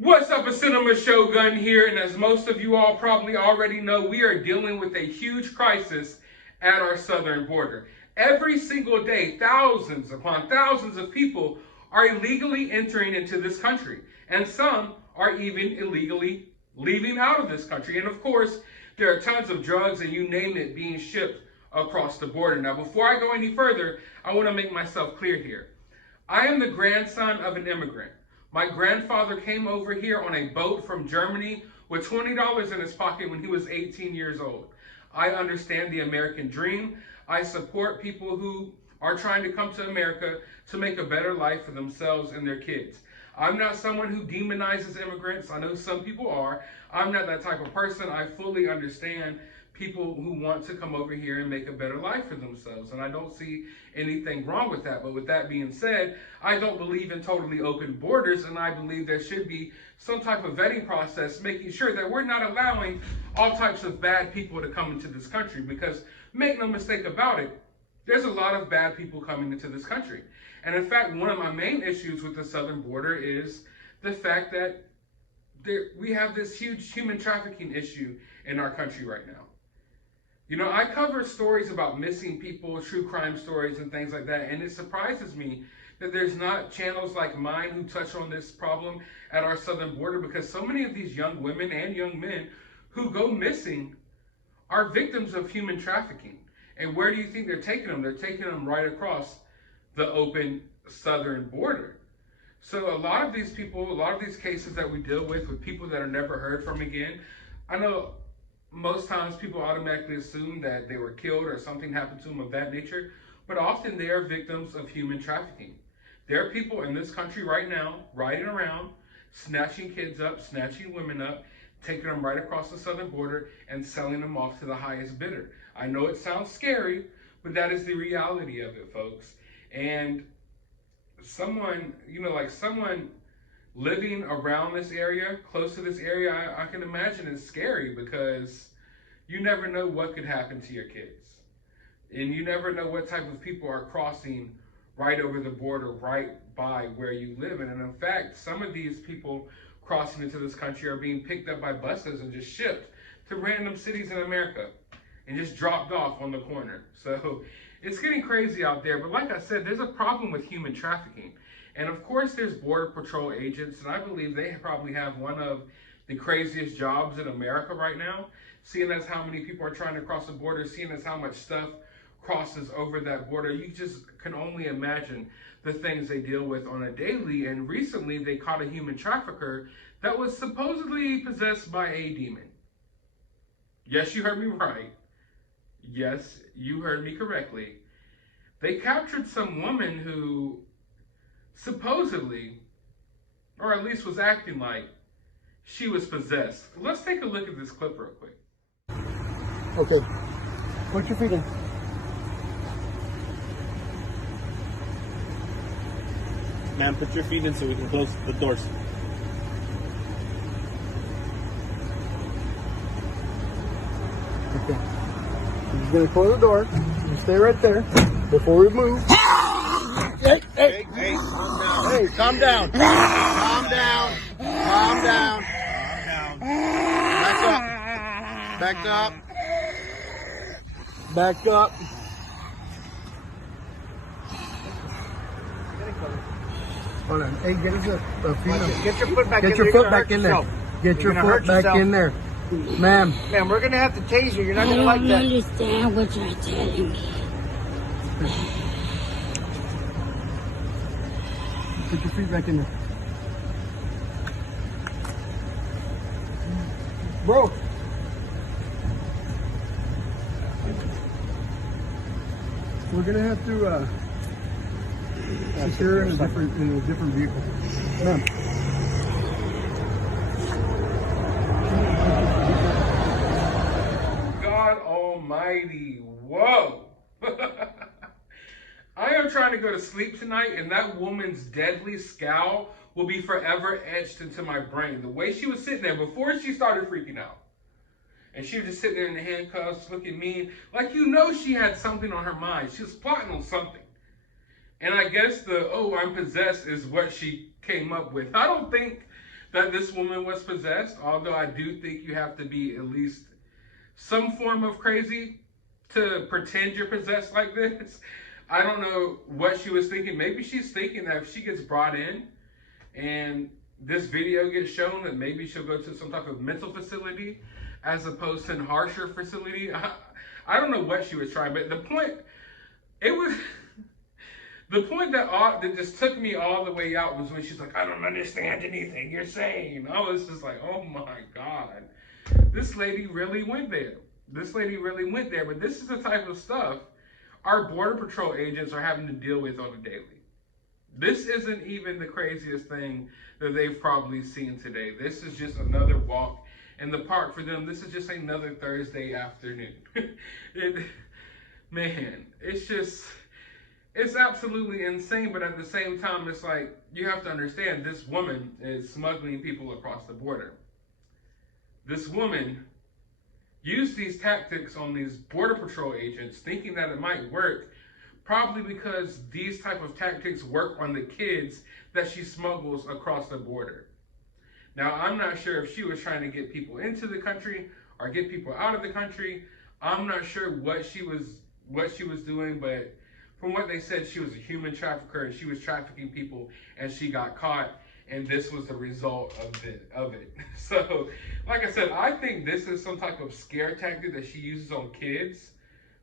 What's up, a Cinema Shogun here, and as most of you all probably already know, we are dealing with a huge crisis at our southern border. Every single day, thousands upon thousands of people are illegally entering into this country, and some are even illegally leaving out of this country. And of course, there are tons of drugs and you name it being shipped across the border. Now, before I go any further, I want to make myself clear here. I am the grandson of an immigrant. My grandfather came over here on a boat from Germany with $20 in his pocket when he was 18 years old. I understand the American dream. I support people who are trying to come to America to make a better life for themselves and their kids. I'm not someone who demonizes immigrants. I know some people are. I'm not that type of person. I fully understand people who want to come over here and make a better life for themselves. And I don't see anything wrong with that. But with that being said, I don't believe in totally open borders, and I believe there should be some type of vetting process, making sure that we're not allowing all types of bad people to come into this country. Because make no mistake about it, there's a lot of bad people coming into this country. And in fact, one of my main issues with the southern border is the fact that we have this huge human trafficking issue in our country right now. You know, I cover stories about missing people, true crime stories and things like that, and it surprises me that there's not channels like mine who touch on this problem at our southern border, because so many of these young women and young men who go missing are victims of human trafficking. And where do you think they're taking them? They're taking them right across the open southern border. So a lot of these people, a lot of these cases that we deal with people that are never heard from again, I know most times people automatically assume that they were killed or something happened to them of that nature, but often they are victims of human trafficking. There are people in this country right now riding around, snatching kids up, snatching women up, taking them right across the southern border and selling them off to the highest bidder. I know it sounds scary, but that is the reality of it, folks. And someone living around this area, close to this area, I can imagine it's scary, because you never know what could happen to your kids. And you never know what type of people are crossing right over the border, right by where you live. And in fact, some of these people crossing into this country are being picked up by buses and just shipped to random cities in America and just dropped off on the corner. So it's getting crazy out there. But like I said, there's a problem with human trafficking. And of course, there's Border Patrol agents, and I believe they probably have one of the craziest jobs in America right now, seeing as how many people are trying to cross the border, seeing as how much stuff crosses over that border. You just can only imagine the things they deal with on a daily. And recently, they caught a human trafficker that was supposedly possessed by a demon. Yes, you heard me right. Yes, you heard me correctly. They captured some woman who supposedly, or at least was acting like, she was possessed. Let's take a look at this clip real quick. Okay. Put your feet in. Ma'am, put your feet in so we can close the doors. Okay. I'm just going to close the door. You stay right there before we move. Hey, calm down. Calm down. Calm down. Back up. Back up. Back up. Hold on. Hey, get a feet. Get your foot back in there. Get your foot back in there. Get your foot back in there. Ma'am. Ma'am, we're going to have to tase you. You're not going to like that. I don't understand what you're telling me. Put your feet back in there. Bro. We're gonna have to secure in a different vehicle. Ma'am. God almighty, whoa. I am trying to go to sleep tonight, and that woman's deadly scowl will be forever etched into my brain. The way she was sitting there before she started freaking out. And she was just sitting there in the handcuffs, looking mean. Like, you know, she had something on her mind. She was plotting on something. And I guess the, oh, I'm possessed is what she came up with. I don't think that this woman was possessed, although I do think you have to be at least some form of crazy to pretend you're possessed like this. I don't know what she was thinking. Maybe she's thinking that if she gets brought in and this video gets shown, that maybe she'll go to some type of mental facility as opposed to a harsher facility. I don't know what she was trying, but the point that just took me all the way out was when she's like, I don't understand anything you're saying. I was just like, oh my God. This lady really went there. This lady really went there. But this is the type of stuff our Border Patrol agents are having to deal with on a daily. This isn't even the craziest thing that they've probably seen today. This is just another walk in the park for them. This is just another Thursday afternoon. Man, it's absolutely insane, but at the same time, it's like, you have to understand, this woman is smuggling people across the border. This woman used these tactics on these Border Patrol agents, thinking that it might work, probably because these type of tactics work on the kids that she smuggles across the border. Now, I'm not sure if she was trying to get people into the country or get people out of the country. I'm not sure what she was doing, but from what they said, she was a human trafficker and she was trafficking people and she got caught, and this was the result of it. So, like I said, I think this is some type of scare tactic that she uses on kids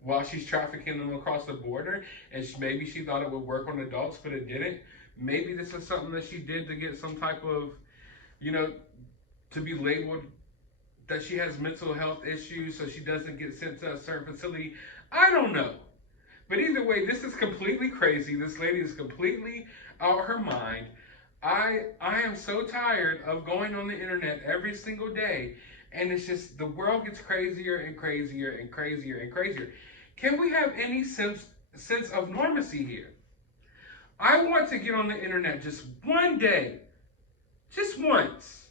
while she's trafficking them across the border, and maybe she thought it would work on adults, but it didn't. Maybe this is something that she did to get some type of, to be labeled that she has mental health issues so she doesn't get sent to a certain facility. I don't know. But either way, this is completely crazy. This lady is completely out of her mind. I am so tired of going on the internet every single day, and it's just, the world gets crazier and crazier and crazier and crazier. Can we have any sense of normalcy here? I want to get on the internet just one day, just once,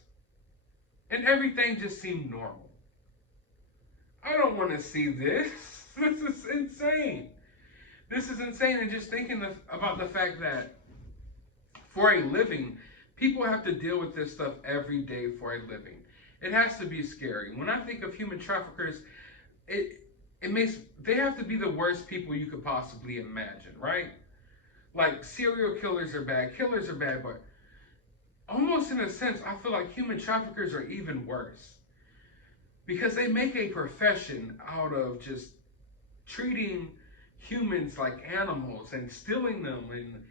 and everything just seemed normal. I don't want to see this. This is insane. This is insane. And just thinking about the fact that for a living, people have to deal with this stuff every day for a living. It has to be scary. When I think of human traffickers, they have to be the worst people you could possibly imagine, right? Like, serial killers are bad, killers are bad, but almost in a sense, I feel like human traffickers are even worse. Because they make a profession out of just treating humans like animals and stealing them and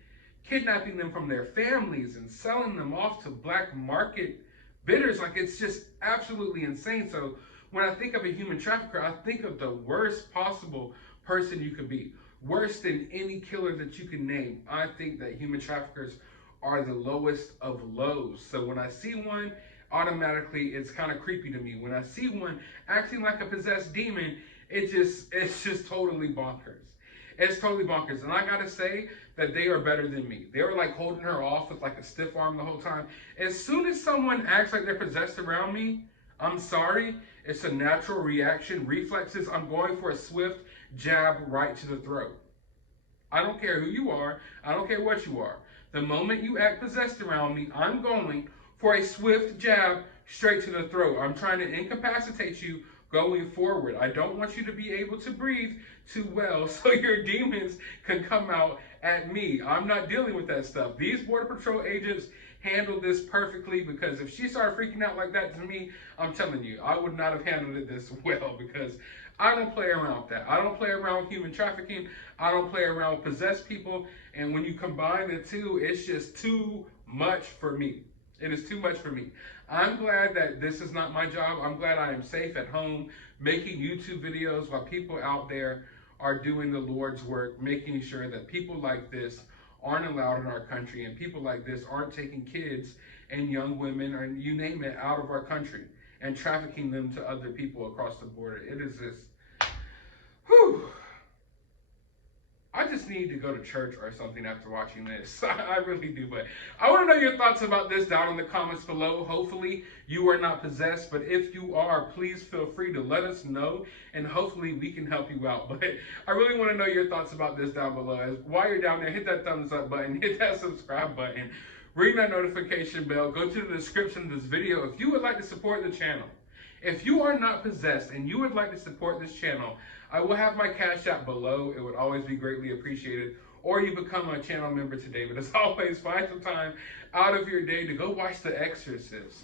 kidnapping them from their families and selling them off to black market bidders. Like, it's just absolutely insane. So when I think of a human trafficker, I think of the worst possible person you could be. Worse than any killer that you can name. I think that human traffickers are the lowest of lows. So when I see one, automatically it's kind of creepy to me. When I see one acting like a possessed demon, it's just totally bonkers. It's totally bonkers. And I gotta say that they are better than me. They were like holding her off with like a stiff arm the whole time. As soon as someone acts like they're possessed around me, I'm sorry, it's a natural reaction, reflexes. I'm going for a swift jab right to the throat. I don't care who you are. I don't care what you are. The moment you act possessed around me, I'm going for a swift jab straight to the throat. I'm trying to incapacitate you going forward. I don't want you to be able to breathe too well so your demons can come out at me. I'm not dealing with that stuff. These Border Patrol agents handled this perfectly, because if she started freaking out like that to me, I'm telling you, I would not have handled it this well, because I don't play around with that. I don't play around with human trafficking. I don't play around with possessed people. And when you combine the two, it's just too much for me. It is too much for me. I'm glad that this is not my job. I'm glad I am safe at home, making YouTube videos while people out there are doing the Lord's work, making sure that people like this aren't allowed in our country, and people like this aren't taking kids and young women, or you name it, out of our country and trafficking them to other people across the border. It is just, whew. I just need to go to church or something after watching this. I really do. But I want to know your thoughts about this down in the comments below. Hopefully you are not possessed, but if you are, please feel free to let us know, and hopefully we can help you out. But I really want to know your thoughts about this down below. While you're down there, hit that thumbs up button, hit that subscribe button. ring that notification bell, go to the description of this video if you would like to support the channel. If you are not possessed and you would like to support this channel, I will have my Cash App below. It would always be greatly appreciated. Or you become a channel member today. But as always, find some time out of your day to go watch The Exorcist.